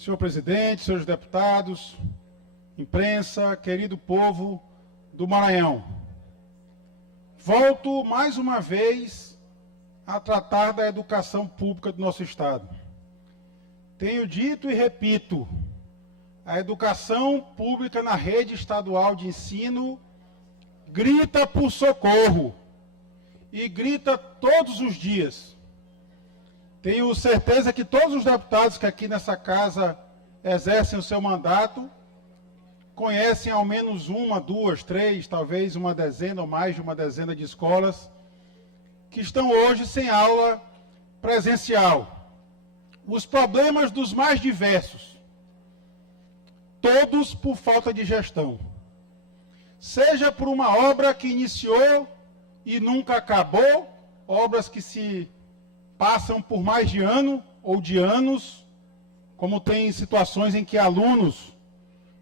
Senhor presidente, senhores deputados, imprensa, querido povo do Maranhão. Volto mais uma vez a tratar da educação pública do nosso Estado. Tenho dito e repito, a educação pública na rede estadual de ensino grita por socorro e grita todos os dias. Tenho certeza que todos os deputados que aqui nessa casa exercem o seu mandato conhecem ao menos uma, duas, três, talvez uma dezena ou mais de uma dezena de escolas que estão hoje sem aula presencial. Os problemas dos mais diversos, todos por falta de gestão. Seja por uma obra que iniciou e nunca acabou, obras que se passam por mais de ano ou de anos, como tem situações em que alunos,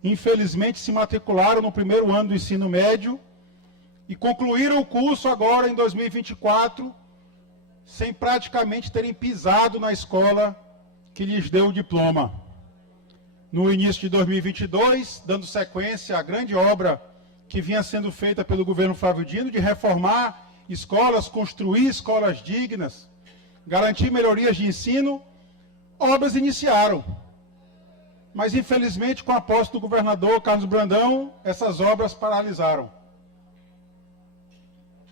infelizmente, se matricularam no primeiro ano do ensino médio e concluíram o curso agora em 2024, sem praticamente terem pisado na escola que lhes deu o diploma. No início de 2022, dando sequência à grande obra que vinha sendo feita pelo governo Flávio Dino, de reformar escolas, construir escolas dignas, garantir melhorias de ensino, obras iniciaram. Mas, infelizmente, com a posse do governador Carlos Brandão, essas obras paralisaram.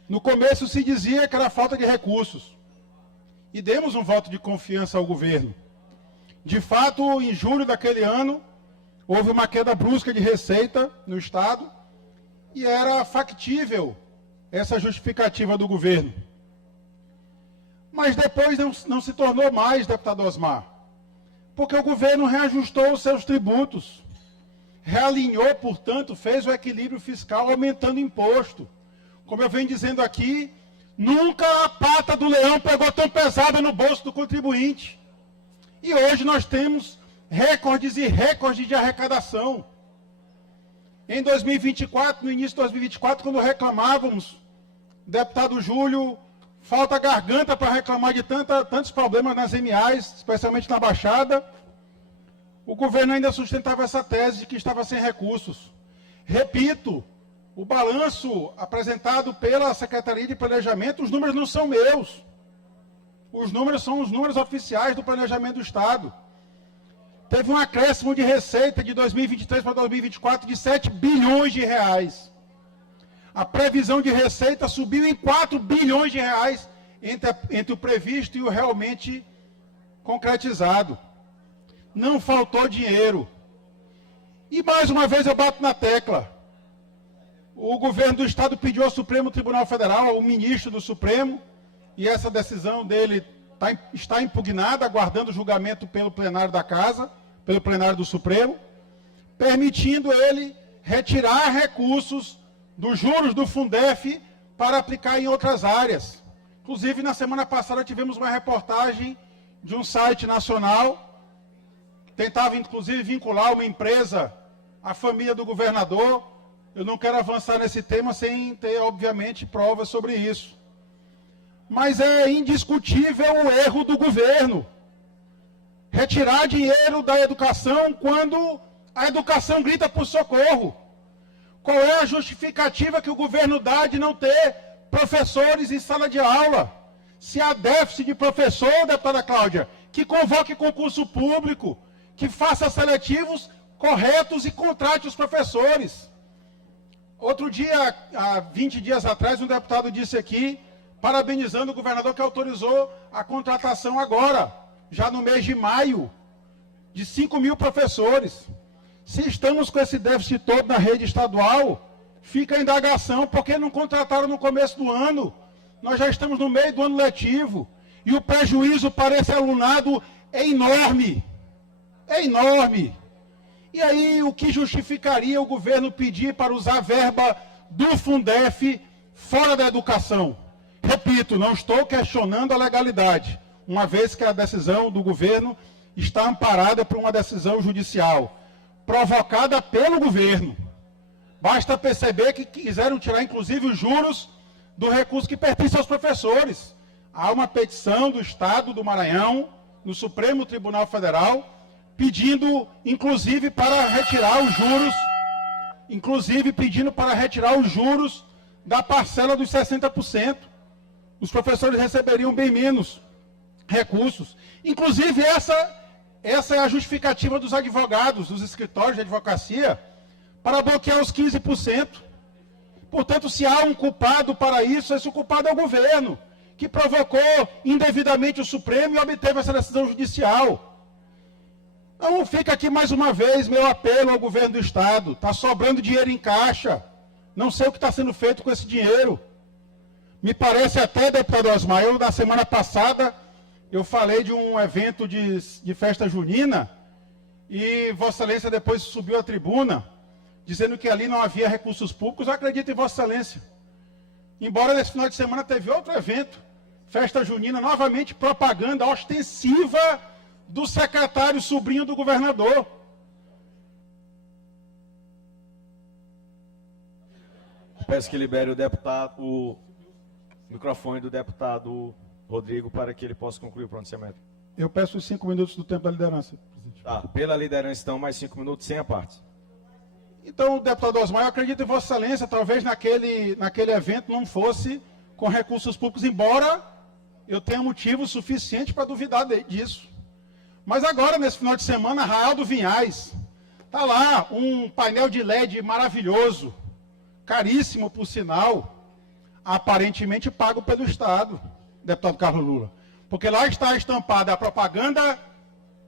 No começo se dizia que era falta de recursos. E demos um voto de confiança ao governo. De fato, em julho daquele ano, houve uma queda brusca de receita no Estado e era factível essa justificativa do governo. Mas depois não se tornou mais, deputado Osmar, porque o governo reajustou os seus tributos, realinhou, portanto, fez o equilíbrio fiscal aumentando imposto. Como eu venho dizendo aqui, nunca a pata do leão pegou tão pesada no bolso do contribuinte. E hoje nós temos recordes e recordes de arrecadação. Em 2024, no início de 2024, quando reclamávamos, deputado Júlio, falta garganta para reclamar de tantos problemas nas MAs, especialmente na Baixada, o governo ainda sustentava essa tese de que estava sem recursos. Repito, o balanço apresentado pela Secretaria de Planejamento, os números não são meus. Os números são os números oficiais do Planejamento do Estado. Teve um acréscimo de receita de 2023 para 2024 de 7 bilhões de reais. A previsão de receita subiu em 4 bilhões de reais entre o previsto e o realmente concretizado. Não faltou dinheiro. E mais uma vez eu bato na tecla. O governo do Estado pediu ao Supremo Tribunal Federal, ao ministro do Supremo, e essa decisão dele está impugnada, aguardando julgamento pelo plenário da Casa, pelo plenário do Supremo, permitindo ele retirar recursos dos juros do Fundef para aplicar em outras áreas. Inclusive, na semana passada tivemos uma reportagem de um site nacional, tentava inclusive vincular uma empresa à família do governador. Eu não quero avançar nesse tema sem ter, obviamente, provas sobre isso. Mas é indiscutível o erro do governo. Retirar dinheiro da educação quando a educação grita por socorro. Qual é a justificativa que o governo dá de não ter professores em sala de aula? Se há déficit de professor, deputada Cláudia, que convoque concurso público, que faça seletivos corretos e contrate os professores. Outro dia, há 20 dias atrás, um deputado disse aqui, parabenizando o governador que autorizou a contratação agora, já no mês de maio, de 5 mil professores. Se estamos com esse déficit todo na rede estadual, fica a indagação, por que não contrataram no começo do ano? Nós já estamos no meio do ano letivo, e o prejuízo para esse alunado é enorme. É enorme. E aí, o que justificaria o governo pedir para usar verba do Fundef fora da educação? Repito, não estou questionando a legalidade, uma vez que a decisão do governo está amparada por uma decisão judicial, provocada pelo governo. Basta perceber que quiseram tirar, inclusive, os juros do recurso que pertence aos professores. Há uma petição do Estado do Maranhão, no Supremo Tribunal Federal, pedindo, inclusive, para retirar os juros, da parcela dos 60%. Os professores receberiam bem menos recursos. Inclusive, essa é a justificativa dos advogados, dos escritórios de advocacia, para bloquear os 15%. Portanto, se há um culpado para isso, esse culpado é o governo, que provocou indevidamente o Supremo e obteve essa decisão judicial. Então, fica aqui mais uma vez meu apelo ao governo do Estado. Está sobrando dinheiro em caixa. Não sei o que está sendo feito com esse dinheiro. Me parece até, deputado Osmar, na semana passada, eu falei de um evento de festa junina e Vossa Excelência depois subiu à tribuna, dizendo que ali não havia recursos públicos. Eu acredito em Vossa Excelência. Embora nesse final de semana teve outro evento, festa junina, novamente propaganda ostensiva do secretário sobrinho do governador. Peço que libere o microfone do deputado Rodrigo para que ele possa concluir o pronunciamento. Eu peço os 5 minutos do tempo da liderança, presidente. Tá, pela liderança, então, mais 5 minutos, sem a parte. Então, deputado Osmar, eu acredito em Vossa Excelência, talvez naquele evento não fosse com recursos públicos, embora eu tenha motivo suficiente para duvidar disso. Mas agora, nesse final de semana, Arraial do Vinhais, está lá um painel de LED maravilhoso, caríssimo por sinal, aparentemente pago pelo Estado, deputado Carlos Lula. Porque lá está estampada a propaganda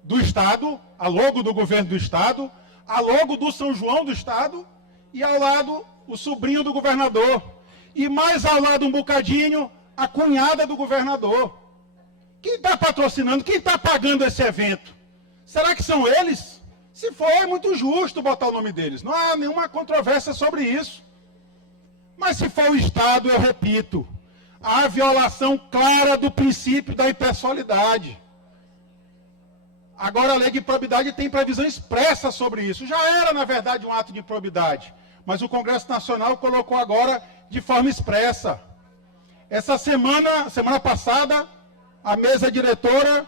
do Estado, a logo do governo do Estado, a logo do São João do Estado, e ao lado o sobrinho do governador. E mais ao lado um bocadinho, a cunhada do governador. Quem está patrocinando, quem está pagando esse evento? Será que são eles? Se for, é muito justo botar o nome deles. Não há nenhuma controvérsia sobre isso. Mas se for o Estado, eu repito, há violação clara do princípio da impessoalidade. Agora a lei de improbidade tem previsão expressa sobre isso. Já era, na verdade, um ato de improbidade, mas o Congresso Nacional colocou agora de forma expressa. Essa semana passada, a mesa diretora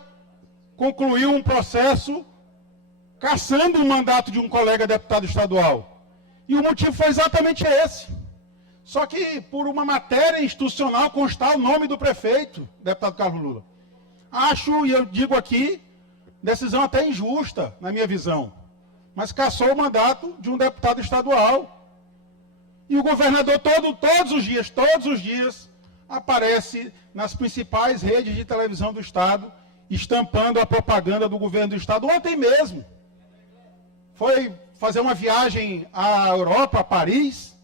concluiu um processo cassando o mandato de um colega deputado estadual. E o motivo foi exatamente esse. Só que, por uma matéria institucional, constar o nome do prefeito, deputado Carlos Lula. Acho, e eu digo aqui, decisão até injusta, na minha visão. Mas cassou o mandato de um deputado estadual. E o governador, todos os dias, aparece nas principais redes de televisão do Estado, estampando a propaganda do governo do Estado. Ontem mesmo, foi fazer uma viagem à Europa, a Paris.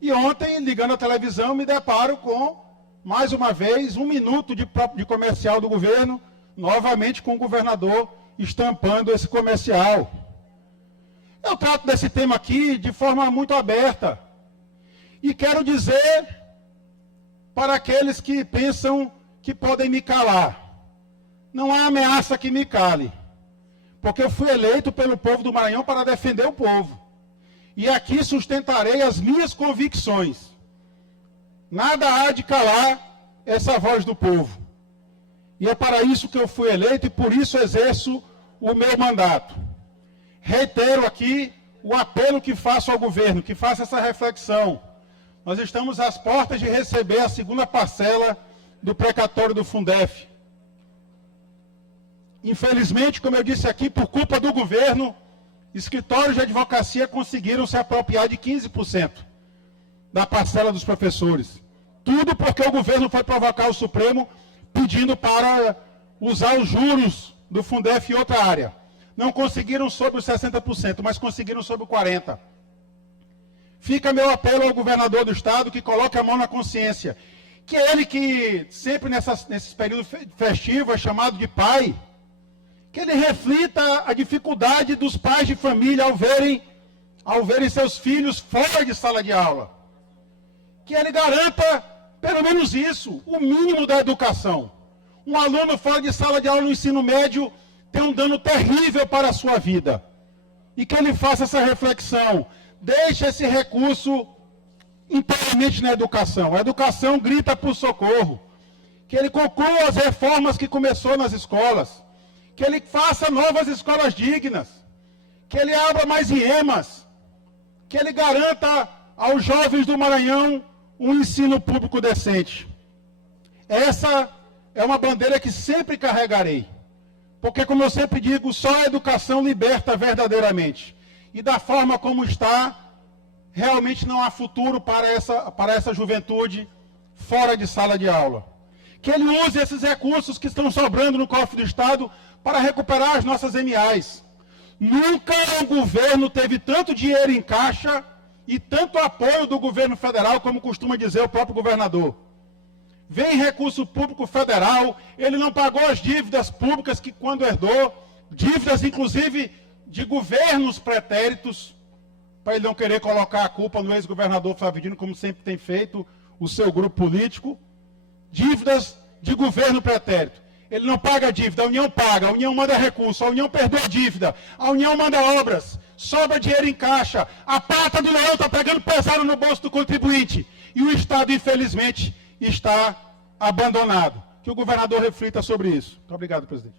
E ontem, ligando a televisão, me deparo com, mais uma vez, 1 minuto de comercial do governo, novamente com o governador estampando esse comercial. Eu trato desse tema aqui de forma muito aberta. E quero dizer para aqueles que pensam que podem me calar. Não há ameaça que me cale. Porque eu fui eleito pelo povo do Maranhão para defender o povo. E aqui sustentarei as minhas convicções. Nada há de calar essa voz do povo. E é para isso que eu fui eleito e por isso exerço o meu mandato. Reitero aqui o apelo que faço ao governo, que faça essa reflexão. Nós estamos às portas de receber a 2ª parcela do precatório do Fundef. Infelizmente, como eu disse aqui, por culpa do governo, escritórios de advocacia conseguiram se apropriar de 15% da parcela dos professores. Tudo porque o governo foi provocar o Supremo pedindo para usar os juros do Fundef em outra área. Não conseguiram sobre os 60%, mas conseguiram sobre o 40%. Fica meu apelo ao governador do Estado que coloque a mão na consciência. Que é ele que sempre nesses períodos festivos é chamado de pai, que ele reflita a dificuldade dos pais de família ao verem seus filhos fora de sala de aula. Que ele garanta, pelo menos isso, o mínimo da educação. Um aluno fora de sala de aula no ensino médio tem um dano terrível para a sua vida. E que ele faça essa reflexão. Deixe esse recurso inteiramente na educação. A educação grita por socorro. Que ele conclua as reformas que começou nas escolas. que ele faça novas escolas dignas, que ele abra mais IEMAs, que ele garanta aos jovens do Maranhão um ensino público decente. Essa é uma bandeira que sempre carregarei, porque, como eu sempre digo, só a educação liberta verdadeiramente. E da forma como está, realmente não há futuro para essa juventude fora de sala de aula. Que ele use esses recursos que estão sobrando no cofre do Estado para recuperar as nossas MAs. Nunca um governo teve tanto dinheiro em caixa e tanto apoio do governo federal, como costuma dizer o próprio governador. Vem recurso público federal, ele não pagou as dívidas públicas que quando herdou, dívidas inclusive de governos pretéritos, para ele não querer colocar a culpa no ex-governador Flávio Dino, como sempre tem feito o seu grupo político. Dívidas de governo pretérito. Ele não paga a dívida, a União paga, a União manda recurso, a União perdoa a dívida, a União manda obras, sobra dinheiro em caixa, a pata do leão está pegando pesado no bolso do contribuinte, e o Estado, infelizmente, está abandonado. Que o governador reflita sobre isso. Muito obrigado, presidente.